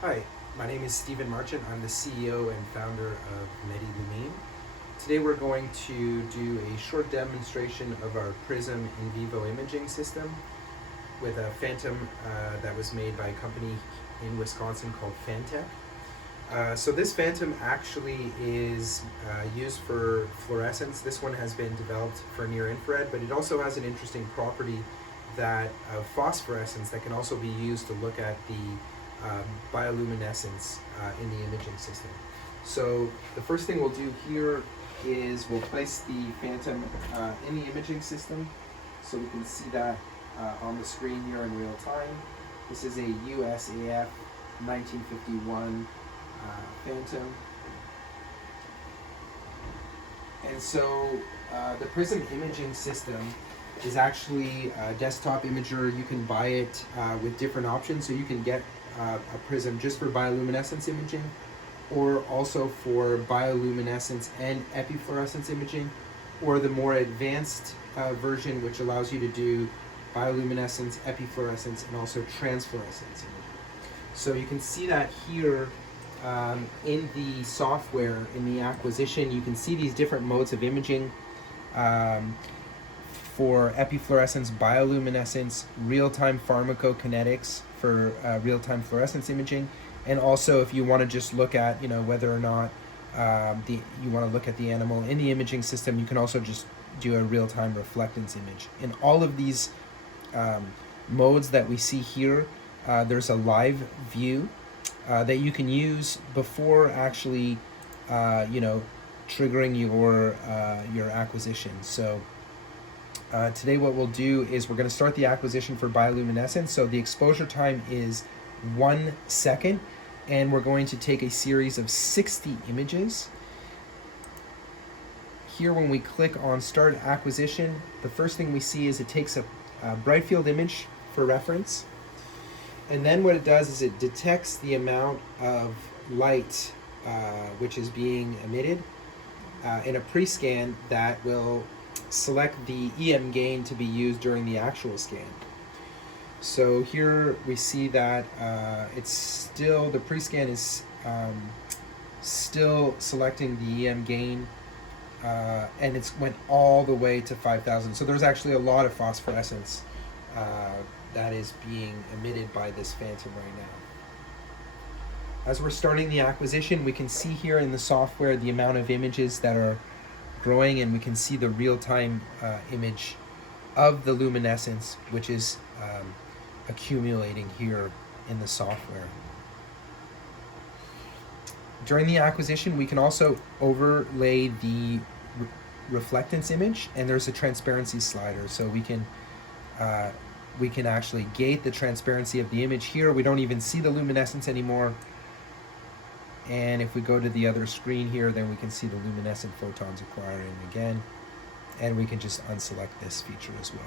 Hi, my name is Stephen Marchant. I'm the CEO and founder of Bioluminescence. Today we're going to do a short demonstration of our PRISM in vivo imaging system with a Phantom that was made by a company in Wisconsin called Phantech. So this Phantom actually is used for fluorescence. This one has been developed for near infrared, but it also has an interesting property that of phosphorescence that can also be used to look at the bioluminescence in the imaging system. So the first thing we'll do here is we'll place the Phantom in the imaging system so we can see that on the screen here in real time. This is a USAF 1951 Phantom. And so the PRISM imaging system is actually a desktop imager. You can buy it with different options, so you can get a PRISM just for bioluminescence imaging, or also for bioluminescence and epifluorescence imaging, or the more advanced version, which allows you to do bioluminescence, epifluorescence, and also transfluorescence imaging. So you can see that here in the software, in the acquisition, you can see these different modes of imaging. For epifluorescence, bioluminescence, real-time pharmacokinetics for real-time fluorescence imaging, and also if you want to just look at, whether or not you want to look at the animal in the imaging system, you can also just do a real-time reflectance image. In all of these modes that we see here, there's a live view that you can use before actually, triggering your acquisition. So today what we'll do is we're going to start the acquisition for bioluminescence. So the exposure time is 1 second, and we're going to take a series of 60 images. Here when we click on start acquisition, the first thing we see is it takes a bright field image for reference, and then what it does is it detects the amount of light which is being emitted in a pre-scan that will select the EM gain to be used during the actual scan. So here we see that it's still, the pre-scan is still selecting the EM gain, and it's went all the way to 5,000. So there's actually a lot of phosphorescence that is being emitted by this Phantom right now. As we're starting the acquisition, we can see here in the software the amount of images that are growing, and we can see the real-time image of the luminescence, which is accumulating here in the software. During the acquisition, we can also overlay the reflectance image, and there's a transparency slider, so we can actually gate the transparency of the image. Here we don't even see the luminescence anymore. And if we go to the other screen here, then we can see the luminescent photons acquiring again, and we can just unselect this feature as well.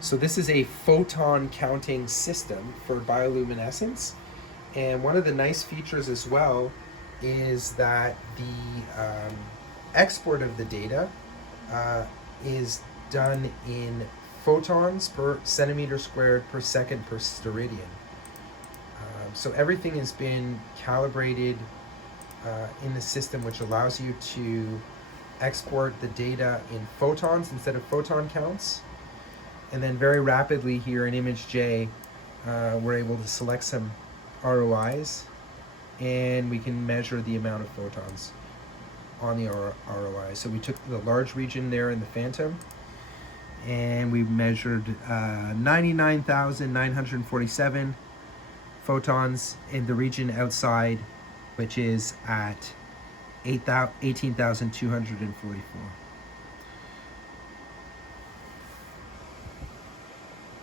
So this is a photon counting system for bioluminescence, and one of the nice features as well is that the export of the data is done in photons per centimeter squared per second per steradian. So everything has been calibrated in the system, which allows you to export the data in photons instead of photon counts. And then very rapidly here in image J, we're able to select some ROIs, and we can measure the amount of photons on the ROI. So we took the large region there in the Phantom, and we measured 99,947 photons in the region outside, which is at 18,244.